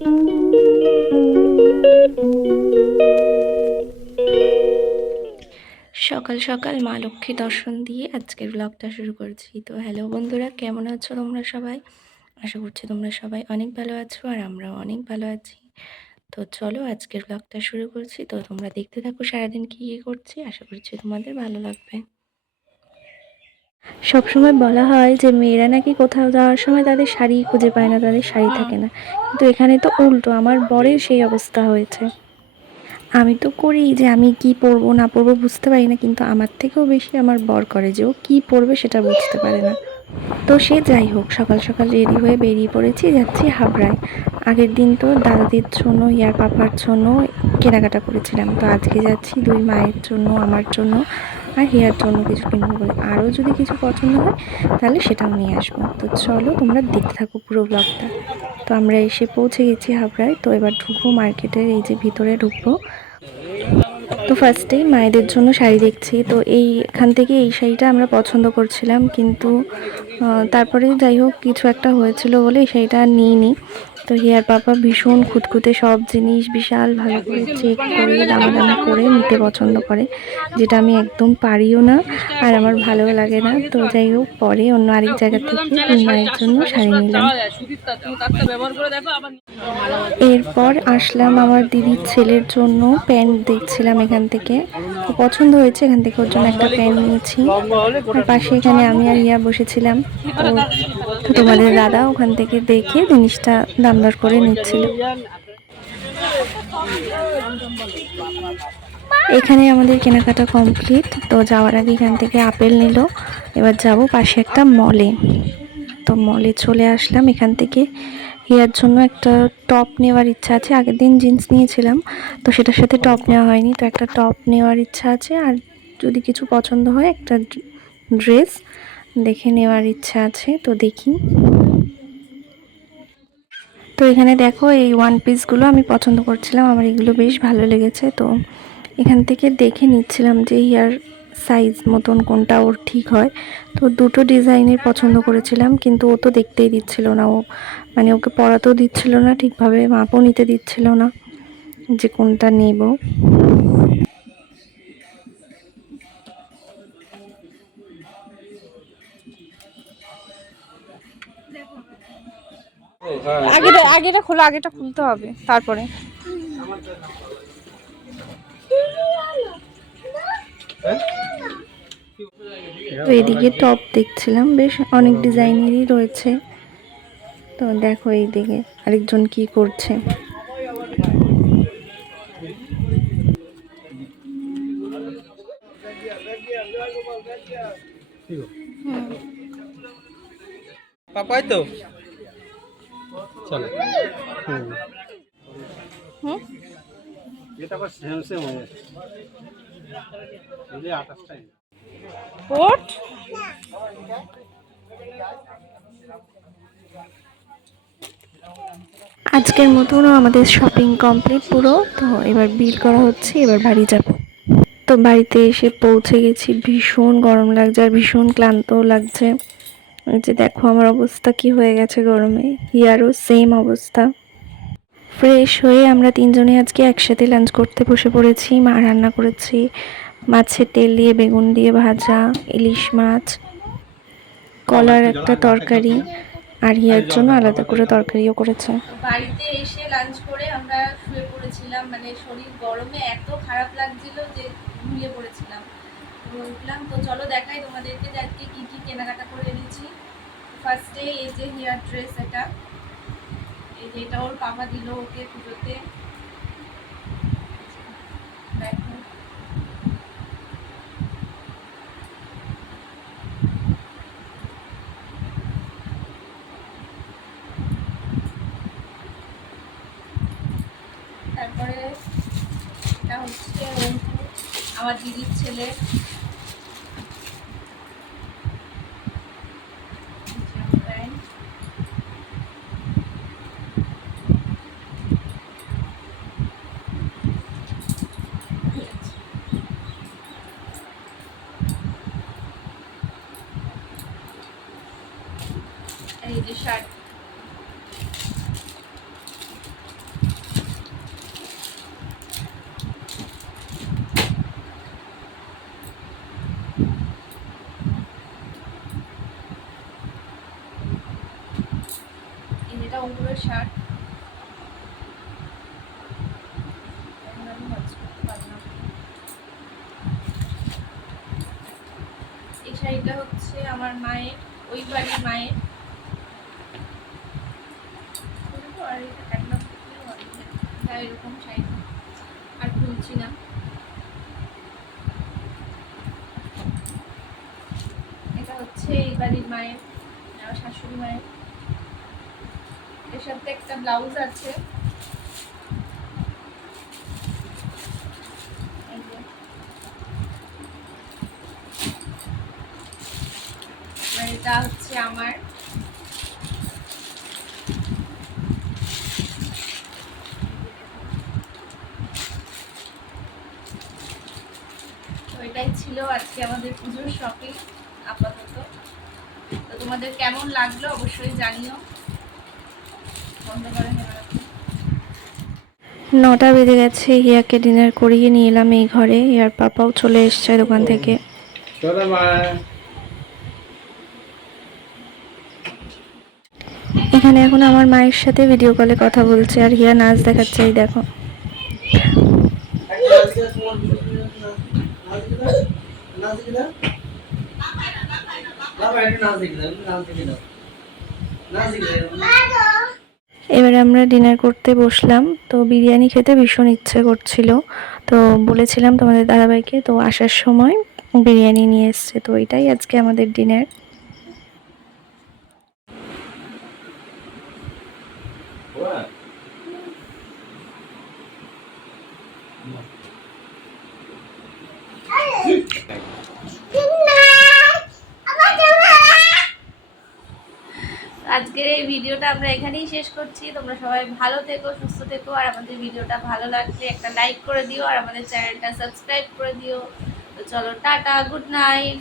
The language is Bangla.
সকাল সকাল মা লক্ষ্মী দর্শন দিয়ে আজকের ব্লগটা শুরু করছি। তো হ্যালো বন্ধুরা, কেমন আছো তোমরা সবাই? আশা করছি তোমরা সবাই অনেক ভালো আছো আর আমরাও অনেক ভালো আছি। তো চলো আজকের ব্লগটা শুরু করছি। তো তোমরা দেখতে থাকো সারাদিন কী কী করছি, আশা করছি তোমাদের ভালো লাগবে। সবসময় বলা হয় যে মেয়েরা নাকি কোথাও যাওয়ার সময় তাদের শাড়ি খুঁজে পায় না, তাদের শাড়ি থাকে না, কিন্তু এখানে তো উল্টো, আমার বরের সেই অবস্থা হয়েছে। আমি তো করি যে আমি কি পরবো না পরবো বুঝতে পারি না, কিন্তু আমার থেকেও বেশি আমার বর করে যে ও কী পরবে সেটা বুঝতে পারে না। তো সে যাই হোক, সকাল সকাল রেডি হয়ে বেরিয়ে পড়েছি, যাচ্ছি হাবড়ায়। আগের দিন তো দাদাদের জন্য, ইয়ার পাপার জন্য কেনাকাটা করেছিলাম, তো আজকে যাচ্ছি দুই মায়ের জন্য, আমার জন্য আর হিয়ার জন্য কিছু কিনবো বলে। আরও যদি কিছু পছন্দ হয় তাহলে সেটাও নিয়ে আসবো। তো চলো তোমরা দেখতে থাকো পুরো ব্লগটা। তো আমরা এসে পৌঁছে গেছি হাবড়ায়। তো এবার ঢুকবো মার্কেটের, এই যে ভিতরে ঢুকবো। তো ফার্স্টেই মায়েদের জন্য শাড়ি দেখছি। তো এইখান থেকে এই শাড়িটা আমরা পছন্দ করছিলাম, কিন্তু তারপরে যাই হোক কিছু একটা হয়েছিল বলে এই শাড়িটা আর নিইনি। তো হিয়ার পাপা ভীষণ খুঁতখুঁতে, সব জিনিস বিশাল ভালো করে চেক করে দামাদামি করে নিতে পছন্দ করে, যেটা আমি একদম পারিও না আর আমার ভালোও লাগে না। তো যাই হোক, পরে অন্য আরেক জায়গা থেকে দুই মায়ের জন্য শাড়ি নিলাম। এরপর আসলাম আমার দিদির ছেলের জন্য, প্যান্ট দেখছিলাম এখান থেকে। তো পছন্দ হয়েছে, এখান থেকে ওর জন্য একটা প্যান্ট নিয়েছি। আর পাশে এখানে আমি আর ইয়া বসেছিলাম। তো তোমাদের দাদা ওখান থেকে দেখে জিনিসটা দাম দর করে নিচ্ছিল। এখানে আমাদের কেনাকাটা কমপ্লিট। তো যাওয়ার আগে এখান থেকে আপেল নিল। এবার যাব পাশে একটা মলে। তো মলে চলে আসলাম। এখান থেকে হিয়ার জন্য একটা টপ নেওয়ার ইচ্ছা আছে। আগের দিন জিন্স নিয়েছিলাম, তো সেটার সাথে টপ নেওয়া হয়নি, তো একটা টপ নেওয়ার ইচ্ছা আছে। আর যদি কিছু পছন্দ হয় একটা ড্রেস দেখে নেওয়ার ইচ্ছা আছে, তো দেখি। তো এখানে দেখো এই ওয়ান পিসগুলো আমি পছন্দ করছিলাম, আমার এগুলো বেশ ভালো লেগেছে। তো এখান থেকে দেখে নিচ্ছিলাম যে ইয়ার সাইজ মতন কোনটা ওর ঠিক হয়। তো দুটো ডিজাইনের পছন্দ করেছিলাম, কিন্তু ও তো দেখতেই দিচ্ছিল না, ও মানে ওকে পরাতেও দিচ্ছিল না ঠিকভাবে, মাপও নিতে দিচ্ছিল না যে কোনটা নেব। আগেটা খোলা, আগেটা খুলতে হবে তারপরে। তো এদিকে টপ দেখছিলাম, বেশ অনেক ডিজাইনেরই রয়েছে। তো দেখো এইদিকে আরেকজন কি করছে। পাপাই তো চলো। এটা আবার সেম সেম হয়ে যাচ্ছে, বুঝলি 28টাই কোট আজকের মতনও আমাদের শপিং কমপ্লিট পুরো। তো এবার বিল করা হচ্ছে, এবার বাড়ি যাব। তো বাড়িতে এসে পৌঁছে গেছি, ভীষণ গরম লাগছে আর ভীষণ ক্লান্ত লাগছে। এই যে দেখো আমার অবস্থা কি হয়ে গেছে গরমে, হিয়ারও সেম অবস্থা। ফ্রেশ হয়ে আমরা তিনজনে আজকে একসাথে লাঞ্চ করতে বসে পড়েছি। মা রান্না করেছি মাছের তেল দিয়ে বেগুন দিয়ে ভাজা, ইলিশ মাছ, কলার একটা তরকারি, আর হিয়ার জন্য আলাদা করে তরকারিও করেছে। বাড়িতে এসে লাঞ্চ করে আমরা শুয়ে পড়েছিলাম, মানে শরীর গরমে এত খারাপ লাগছিল যে ঘুমিয়ে পড়েছিলাম। তো উঠলাম, তো চলো দেখাই তোমাদেরকে যে আজকে কী কী কেনাকাটা করে এনেছি। ফার্স্টে এই যে হেয়ার ড্রেস, এটা এই যে এটা ওর পাপা দিল ওকে পুজোতে। দেখো তারপরে এটা হচ্ছে আমার দিদির ছেলে, এই যে শার্ট, শার্ট। এখন আমি ভাঁজ করতে পারলাম। এই শাড়িটা হচ্ছে আমার মায়ের, ওই বাড়ির মায়ের। আর এটা একদম এরকম শাড়ি আর খুলছি না। এটা হচ্ছে এই বাড়ির মায়ের, আমার শাশুড়ি মায়ের। এর সাথে একটা ব্লাউজ আছে, এই যে। আর এটা হচ্ছে আমার। তো এটাই ছিল আজকে আমাদের পুজোর শপিং আপাতত। তো তোমাদের কেমন লাগলো অবশ্যই জানিও। বন্ধ করে নেওয়া। 9টা বেজে গেছে, হিয়াকে ডিনার করিয়ে নিয়ে এলাম এই ঘরে। হিয়ার পাপাও চলে এসছে দোকান থেকে। এখানে এখন আমার মায়ের সাথে ভিডিও কলে কথা বলছে আর হিয়া নাচ দেখাচ্ছে, এই দেখো। এবারে আমরা ডিনার করতে বসলাম। তো বিরিয়ানি খেতে ভীষণ ইচ্ছে করছিল, তো বলেছিলাম তোমাদের দাদাভাইকে, তো আসার সময় বিরিয়ানি নিয়ে এসছে। তো এটাই আজকে আমাদের ডিনার। আজকের এই ভিডিওটা আমরা এখানেই শেষ করছি। তোমরা সবাই ভালো থেকো, সুস্থ থেকো। আর আমাদের ভিডিওটা ভালো লাগলে একটা লাইক করে দিও আর আমাদের চ্যানেলটা সাবস্ক্রাইব করে দিও। তো চলো, টাটা, গুড নাইট।